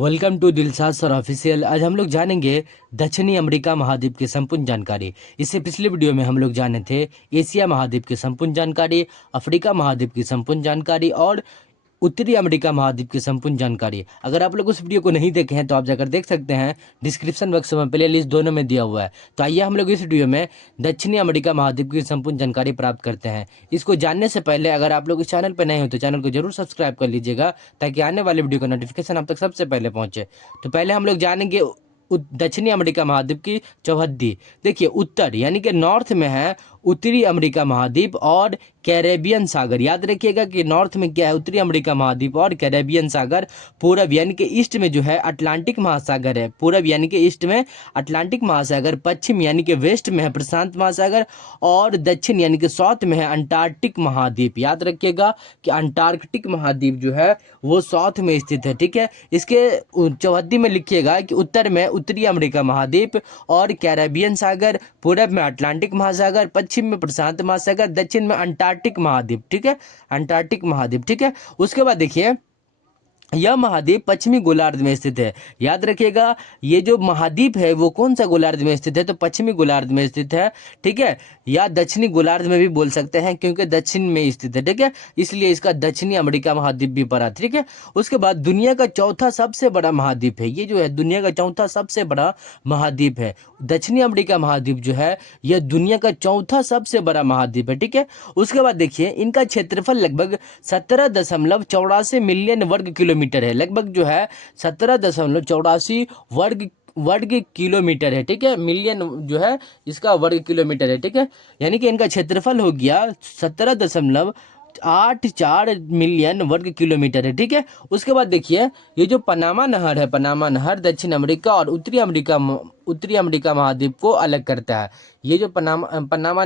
Welcome to Dilshad sir official. आज हम लोग जानेंगे दक्षिणी अमेरिका महाद्वीप की संपूर्ण जानकारी। इससे पिछले वीडियो में हम लोग जाने थे एशिया महाद्वीप की संपूर्ण जानकारी, अफ्रीका महाद्वीप की संपूर्ण जानकारी और उत्तरी अमेरिका महाद्वीप की संपूर्ण जानकारी। अगर आप लोग उस वीडियो को नहीं देखे हैं तो आप जाकर देख सकते हैं, डिस्क्रिप्शन बॉक्स में प्ले लिस्ट दोनों में दिया हुआ है। तो आइए हम लोग इस वीडियो में दक्षिणी अमेरिका महाद्वीप की संपूर्ण जानकारी प्राप्त करते हैं। इसको जानने से पहले अगर आप लोग इस चैनल पर नए हो तो चैनल को जरूर सब्सक्राइब कर लीजिएगा, ताकि आने वाले वीडियो का नोटिफिकेशन आप तक सबसे पहले पहुंचे। तो पहले हम लोग जानेंगे दक्षिणी अमेरिका महाद्वीप की चौहद्दी। देखिए, उत्तर यानी कि नॉर्थ में है उत्तरी अमेरिका महाद्वीप और कैरेबियन सागर। याद रखिएगा कि नॉर्थ में क्या है, उत्तरी अमेरिका महाद्वीप और कैरेबियन सागर। पूरब यानी कि ईस्ट में जो है अटलांटिक महासागर है, पूरब यानी कि ईस्ट में अटलांटिक महासागर। पश्चिम यानी कि वेस्ट में है प्रशांत महासागर और दक्षिण यानी कि साउथ में है अंटार्कटिक महाद्वीप। याद रखिएगा कि अंटार्कटिक महाद्वीप जो है वो साउथ में स्थित है। ठीक है, इसके चौहद्दी में लिखिएगा कि उत्तर में उत्तरी अमेरिका महाद्वीप और कैरेबियन सागर, पूरब में अटलांटिक महासागर, पश्चिम में प्रशांत महासागर, दक्षिण में अंटार्कटिक महाद्वीप। ठीक है, अंटार्कटिक महाद्वीप। ठीक है, उसके बाद देखिए यह महाद्वीप पश्चिमी गोलार्ध में स्थित है। याद रखिएगा ये जो महाद्वीप है वो कौन सा गोलार्ध में स्थित है, तो पश्चिमी गोलार्ध में स्थित है। ठीक है, या दक्षिणी गोलार्ध में भी बोल सकते हैं क्योंकि दक्षिण में स्थित है। ठीक है, इसलिए इसका दक्षिणी अमेरिका महाद्वीप भी पड़ा। ठीक है, उसके बाद दुनिया का चौथा सबसे बड़ा महाद्वीप है, ये जो है दुनिया का चौथा सबसे बड़ा महाद्वीप है। दक्षिणी अमेरिका महाद्वीप जो है यह दुनिया का चौथा सबसे बड़ा महाद्वीप है। ठीक है, उसके बाद देखिए इनका क्षेत्रफल लगभग 17.84 मिलियन वर्ग किलोमीटर है। लगभग जो है 17.84 वर्ग किलोमीटर है। ठीक है, मिलियन जो है इसका वर्ग किलोमीटर है। ठीक है, यानी कि इनका क्षेत्रफल हो गया 17.84 मिलियन वर्ग किलोमीटर है। ठीक है, उसके बाद देखिए ये जो पनामा नहर है, पनामा नहर दक्षिण अमेरिका और उत्तरी अमेरिका महाद्वीप को अलग करता है। ये जो पनामा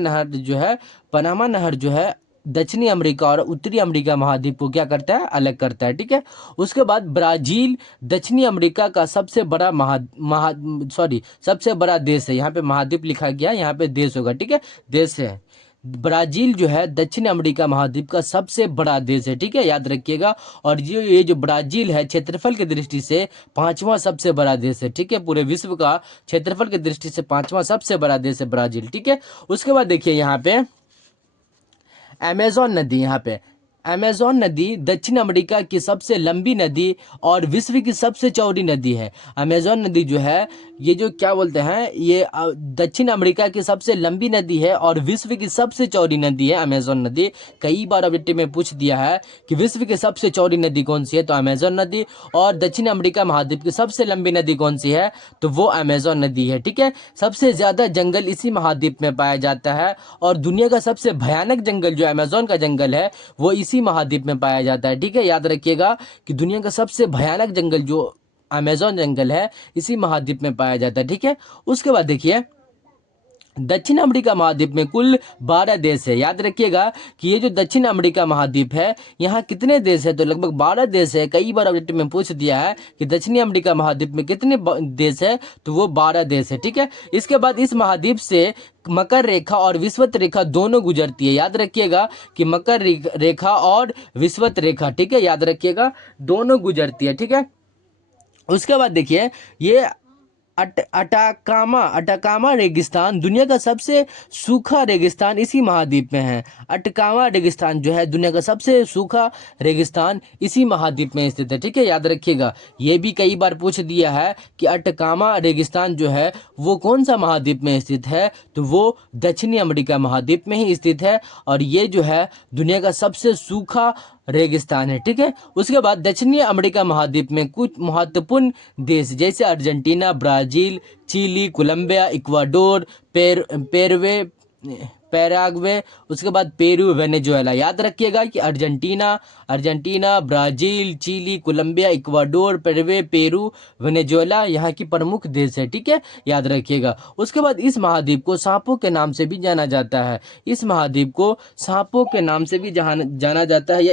नहर जो है दक्षिणी अमेरिका और उत्तरी अमेरिका महाद्वीप को क्या करता है, अलग करता है। ठीक है, उसके बाद ब्राजील दक्षिणी अमेरिका का सबसे बड़ा सबसे बड़ा देश है। यहाँ पे महाद्वीप लिखा गया, यहाँ पे देश होगा। ठीक है, देश है। ब्राजील जो है दक्षिण अमेरिका महाद्वीप का सबसे बड़ा देश है। ठीक है, याद रखिएगा। और ये जो ब्राजील है क्षेत्रफल की दृष्टि से पांचवा सबसे बड़ा देश है। ठीक है, पूरे विश्व का क्षेत्रफल की दृष्टि से पांचवा सबसे बड़ा देश है ब्राजील। ठीक है, उसके बाद देखिए यहाँ पे अमेज़न नदी, यहाँ पे अमेज़न नदी दक्षिण अमेरिका की सबसे लंबी नदी और विश्व की सबसे चौड़ी नदी है। अमेज़न नदी जो है ये जो क्या बोलते हैं, ये दक्षिण अमेरिका की सबसे लंबी नदी है और विश्व की सबसे चौड़ी नदी है अमेज़न नदी। कई बार ऑब्जेक्टिव में पूछ दिया है कि विश्व की सबसे चौड़ी नदी कौन सी है, तो अमेज़न नदी। और दक्षिण अमेरिका महाद्वीप की सबसे लंबी नदी कौन सी है, तो वो अमेज़न नदी है। ठीक है, सबसे ज़्यादा जंगल इसी महाद्वीप में पाया जाता है और दुनिया का सबसे भयानक जंगल जो अमेज़न का जंगल है वो इसी महाद्वीप में पाया जाता है। ठीक है, याद रखिएगा कि दुनिया का सबसे भयानक जंगल जो अमेज़न जंगल है इसी महाद्वीप में पाया जाता है। ठीक है, उसके बाद देखिए दक्षिण अमेरिका महाद्वीप में कुल 12 देश है। याद रखिएगा कि ये जो दक्षिण अमेरिका महाद्वीप है यहाँ कितने देश है, तो लगभग 12 देश है। कई बार ऑब्जेक्टिव में पूछ दिया है कि दक्षिणी अमेरिका महाद्वीप में कितने देश है, तो वो 12 देश है। ठीक है, इसके बाद इस महाद्वीप से मकर रेखा और विषुवत रेखा दोनों गुजरती है। याद रखिएगा कि मकर रेखा और विषुवत रेखा, ठीक है, याद रखिएगा दोनों गुजरती है। ठीक है, उसके बाद देखिए ये अटाकामा रेगिस्तान दुनिया का सबसे सूखा रेगिस्तान इसी महाद्वीप में है। अटकामा रेगिस्तान जो है दुनिया का सबसे सूखा रेगिस्तान इसी महाद्वीप में स्थित है। ठीक है, याद रखिएगा। ये भी कई बार पूछ दिया है कि अटकामा रेगिस्तान जो है वो कौन सा महाद्वीप में स्थित है, तो वो दक्षिणी अमेरिका महाद्वीप में ही स्थित है और ये जो है दुनिया का सबसे सूखा रेगिस्तान है। ठीक है, उसके बाद दक्षिणी अमेरिका महाद्वीप में कुछ महत्वपूर्ण देश जैसे Argentina, Brazil, Chile, Colombia, Ecuador, Paraguay, उसके बाद पेरू, वेनेजुएला। याद रखिएगा कि Argentina, Brazil, Chile, Colombia, Ecuador, Peru, Venezuela यहाँ की प्रमुख देश है। ठीक है, याद रखिएगा। उसके बाद इस महाद्वीप को सांपों के नाम से भी जाना जाता है। इस महाद्वीप को सांपों के नाम से भी जाना जाता है, या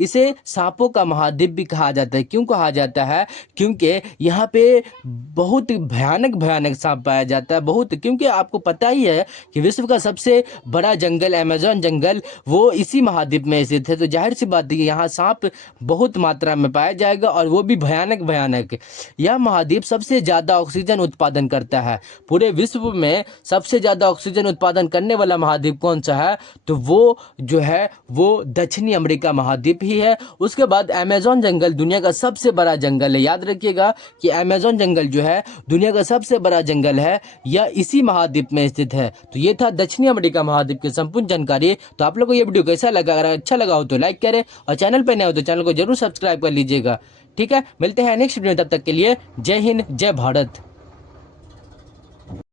इसे सांपों का महाद्वीप भी कहा जाता है। क्यों कहा जाता है, क्योंकि यहाँ पे बहुत भयानक सांप पाया जाता है। क्योंकि आपको पता ही है कि विश्व का सबसे सबसे बड़ा जंगल अमेजोन जंगल वो इसी महाद्वीप में स्थित है। तो जाहिर सी बात है कि यहाँ सांप बहुत मात्रा में पाया जाएगा और वो भी भयानक भयानक। यह महाद्वीप सबसे ज़्यादा ऑक्सीजन उत्पादन करता है। पूरे विश्व में सबसे ज़्यादा ऑक्सीजन उत्पादन करने वाला महाद्वीप कौन सा है? तो वो जो है वो दक्षिणी अमेरिका महाद्वीप ही है। उसके बाद अमेजोन जंगल दुनिया का सबसे बड़ा जंगल है। याद रखिएगा कि अमेजोन जंगल जो है दुनिया का सबसे बड़ा जंगल है, यह इसी महाद्वीप में स्थित है। तो ये था दक्षिणी अमेरिका महाद्वीप की संपूर्ण जानकारी। तो आप लोगों को ये वीडियो कैसा लगा? अगर अच्छा लगा हो तो लाइक करें और चैनल पर नए हो तो चैनल को जरूर सब्सक्राइब कर लीजिएगा। ठीक है, मिलते हैं नेक्स्ट वीडियो में, तब तक के लिए जय हिंद जय भारत।